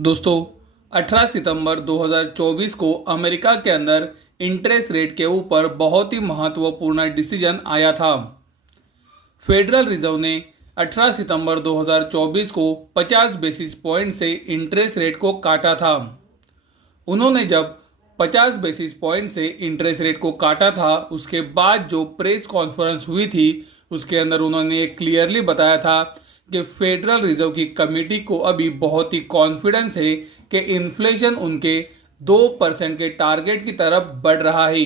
दोस्तों 18 सितंबर 2024 को अमेरिका के अंदर इंटरेस्ट रेट के ऊपर बहुत ही महत्वपूर्ण डिसीजन आया था। फेडरल रिजर्व ने 18 सितंबर 2024 को 50 बेसिस पॉइंट से इंटरेस्ट रेट को काटा था। उन्होंने जब 50 बेसिस पॉइंट से इंटरेस्ट रेट को काटा था, उसके बाद जो प्रेस कॉन्फ्रेंस हुई थी उसके अंदर उन्होंने क्लियरली बताया था कि फेडरल रिजर्व की कमेटी को अभी बहुत ही कॉन्फिडेंस है कि इन्फ्लेशन उनके 2% के टारगेट की तरफ बढ़ रहा है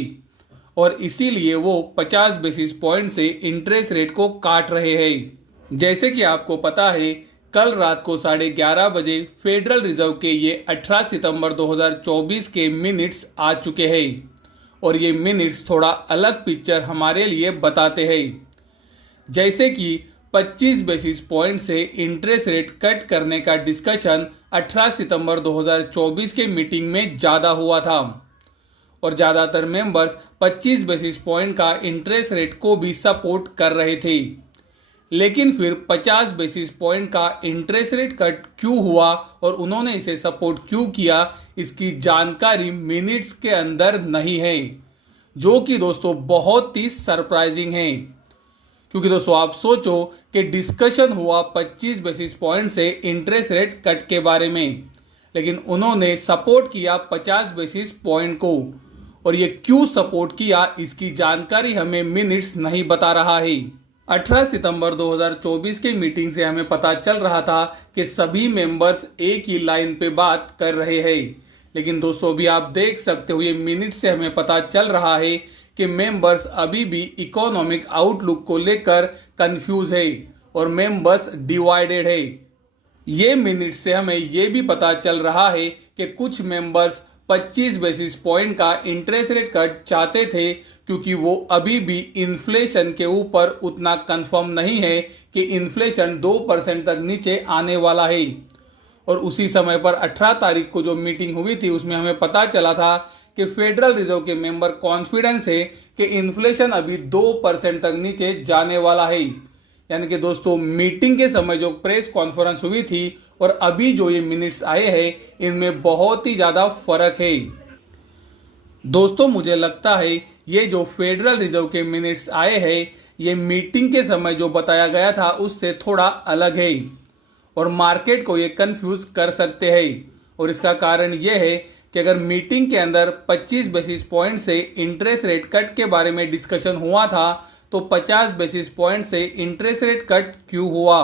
और इसीलिए वो 50 बेसिस पॉइंट से इंटरेस्ट रेट को काट रहे हैं। जैसे कि आपको पता है, कल रात को 11:30 बजे फेडरल रिजर्व के ये 18 सितंबर 2024 के मिनट्स आ चुके हैं और ये मिनट्स थोड़ा अलग पिक्चर हमारे लिए बताते हैं। जैसे कि 25 बेसिस पॉइंट से इंटरेस्ट रेट कट करने का डिस्कशन 18 सितंबर 2024 के मीटिंग में ज़्यादा हुआ था और ज़्यादातर मेंबर्स 25 बेसिस पॉइंट का इंटरेस्ट रेट को भी सपोर्ट कर रहे थे। लेकिन फिर 50 बेसिस पॉइंट का इंटरेस्ट रेट कट क्यों हुआ और उन्होंने इसे सपोर्ट क्यों किया, इसकी जानकारी मिनट्स के अंदर नहीं है, जो कि दोस्तों बहुत ही सरप्राइजिंग है। क्योंकि दोस्तों आप सोचो कि डिस्कशन हुआ 25 बेसिस पॉइंट से इंटरेस्ट रेट कट के बारे में, लेकिन उन्होंने सपोर्ट किया 50 बेसिस पॉइंट को, और ये क्यों सपोर्ट किया इसकी जानकारी हमें मिनट्स नहीं बता रहा है। 18 सितंबर 2024 की मीटिंग से हमें पता चल रहा था कि सभी मेंबर्स एक ही लाइन पे बात कर रहे हैं, लेकिन दोस्तों अभी आप देख सकते हो ये मिनट से हमें पता चल रहा है कि मेंबर्स अभी भी इकोनॉमिक आउटलुक को लेकर कंफ्यूज है और मेंबर्स डिवाइडेड है। ये मिनट से हमें ये भी पता चल रहा है कि कुछ मेंबर्स 25 बेसिस पॉइंट का इंटरेस्ट रेट कट चाहते थे, क्योंकि वो अभी भी इन्फ्लेशन के ऊपर उतना कंफर्म नहीं है कि इन्फ्लेशन 2% तक नीचे आने वाला है। और उसी समय पर 18 तारीख को जो मीटिंग हुई थी उसमें हमें पता चला था कि फेडरल रिजर्व के मेंबर कॉन्फिडेंस है कि इन्फ्लेशन अभी 2% तक नीचे जाने वाला है। यानी कि दोस्तों मीटिंग के समय जो प्रेस कॉन्फ्रेंस हुई थी और अभी जो ये मिनट्स आए हैं इनमें बहुत ही ज़्यादा फर्क है। दोस्तों मुझे लगता है ये जो फेडरल रिजर्व के मिनट्स आए हैं ये मीटिंग के समय जो बताया गया था उससे थोड़ा अलग है और मार्केट को ये कंफ्यूज कर सकते हैं। और इसका कारण ये है कि अगर मीटिंग के अंदर 25 बेसिस पॉइंट से इंटरेस्ट रेट कट के बारे में डिस्कशन हुआ था तो 50 बेसिस पॉइंट से इंटरेस्ट रेट कट क्यों हुआ,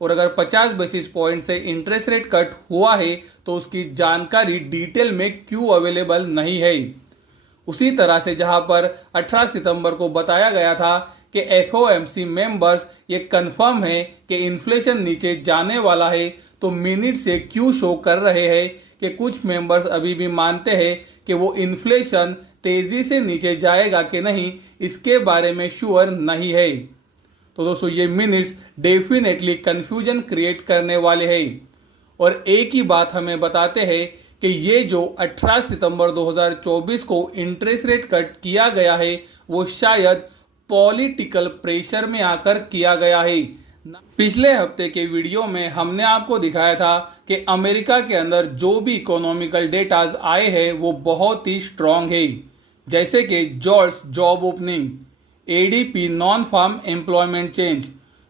और अगर 50 बेसिस पॉइंट से इंटरेस्ट रेट कट हुआ है तो उसकी जानकारी डिटेल में क्यों अवेलेबल नहीं है। उसी तरह से जहां पर 18 सितंबर को बताया गया था कि FOMC मेंबर्स ये कंफर्म है कि इन्फ्लेशन नीचे जाने वाला है, तो मिनट से क्यों शो कर रहे हैं कि कुछ मेंबर्स अभी भी मानते हैं कि वो इन्फ्लेशन तेजी से नीचे जाएगा कि नहीं इसके बारे में श्योर नहीं है। तो दोस्तों ये मिनट्स डेफिनेटली कंफ्यूजन क्रिएट करने वाले हैं और एक ही बात हमें बताते हैं कि ये जो 18 सितंबर 2024 को इंटरेस्ट रेट कट किया गया है वो शायद पॉलिटिकल प्रेशर में आकर किया गया है। पिछले हफ्ते के वीडियो में हमने आपको दिखाया था कि अमेरिका के अंदर जो भी इकोनॉमिकल डेटाज आए हैं वो बहुत ही स्ट्रांग है, जैसे कि job opening, ADP non farm employment change,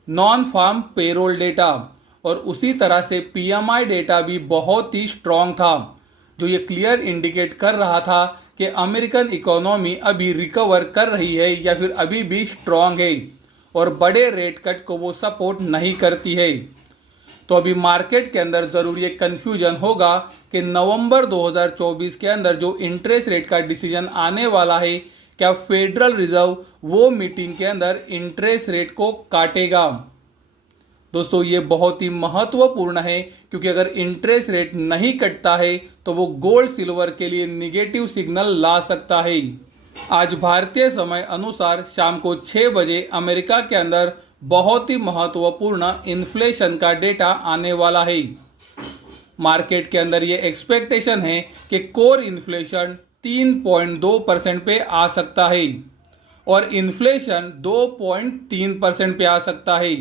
non farm payroll data, और उसी तरह से PMI डेटा भी बहुत ही स्ट्रांग था, जो ये क्लियर इंडिकेट कर रहा था कि अमेरिकन इकोनॉमी अभी रिकवर कर रही है या फिर अभी भी स्ट्रांग है और बड़े रेट कट को वो सपोर्ट नहीं करती है। तो अभी मार्केट के अंदर जरूर ये कंफ्यूजन होगा कि नवंबर 2024 के अंदर जो इंटरेस्ट रेट का डिसीजन आने वाला है, क्या फेडरल रिजर्व वो मीटिंग के अंदर इंटरेस्ट रेट को काटेगा। दोस्तों ये बहुत ही महत्वपूर्ण है, क्योंकि अगर इंटरेस्ट रेट नहीं कटता है तो वो गोल्ड सिल्वर के लिए निगेटिव सिग्नल ला सकता है। आज भारतीय समय अनुसार शाम को 6 बजे अमेरिका के अंदर बहुत ही महत्वपूर्ण इन्फ्लेशन का डेटा आने वाला है। मार्केट के अंदर ये एक्सपेक्टेशन है कि कोर इन्फ्लेशन 3.2% पे आ सकता है और इन्फ्लेशन 2.3% पे आ सकता है।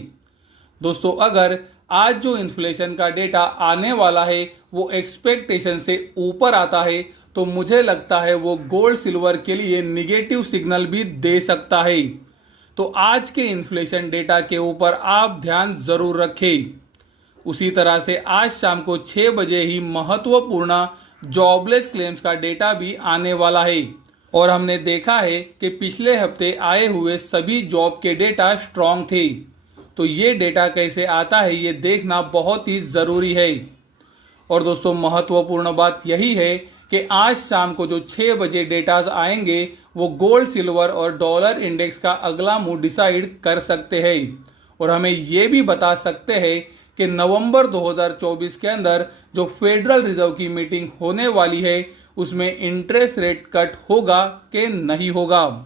दोस्तों अगर आज जो इन्फ्लेशन का डेटा आने वाला है वो एक्सपेक्टेशन से ऊपर आता है तो मुझे लगता है वो गोल्ड सिल्वर के लिए निगेटिव सिग्नल भी दे सकता है। तो आज के इन्फ्लेशन डेटा के ऊपर आप ध्यान जरूर रखें। उसी तरह से आज शाम को 6 बजे ही महत्वपूर्ण जॉबलेस क्लेम्स का डेटा भी आने वाला है और हमने देखा है कि पिछले हफ्ते आए हुए सभी जॉब के डेटा स्ट्रांग थे। तो ये डेटा कैसे आता है ये देखना बहुत ही ज़रूरी है। और दोस्तों महत्वपूर्ण बात यही है कि आज शाम को जो 6 बजे डेटाज आएंगे वो गोल्ड सिल्वर और डॉलर इंडेक्स का अगला मूव डिसाइड कर सकते हैं और हमें ये भी बता सकते हैं कि नवंबर 2024 के अंदर जो फेडरल रिजर्व की मीटिंग होने वाली है उसमें इंटरेस्ट रेट कट होगा कि नहीं होगा।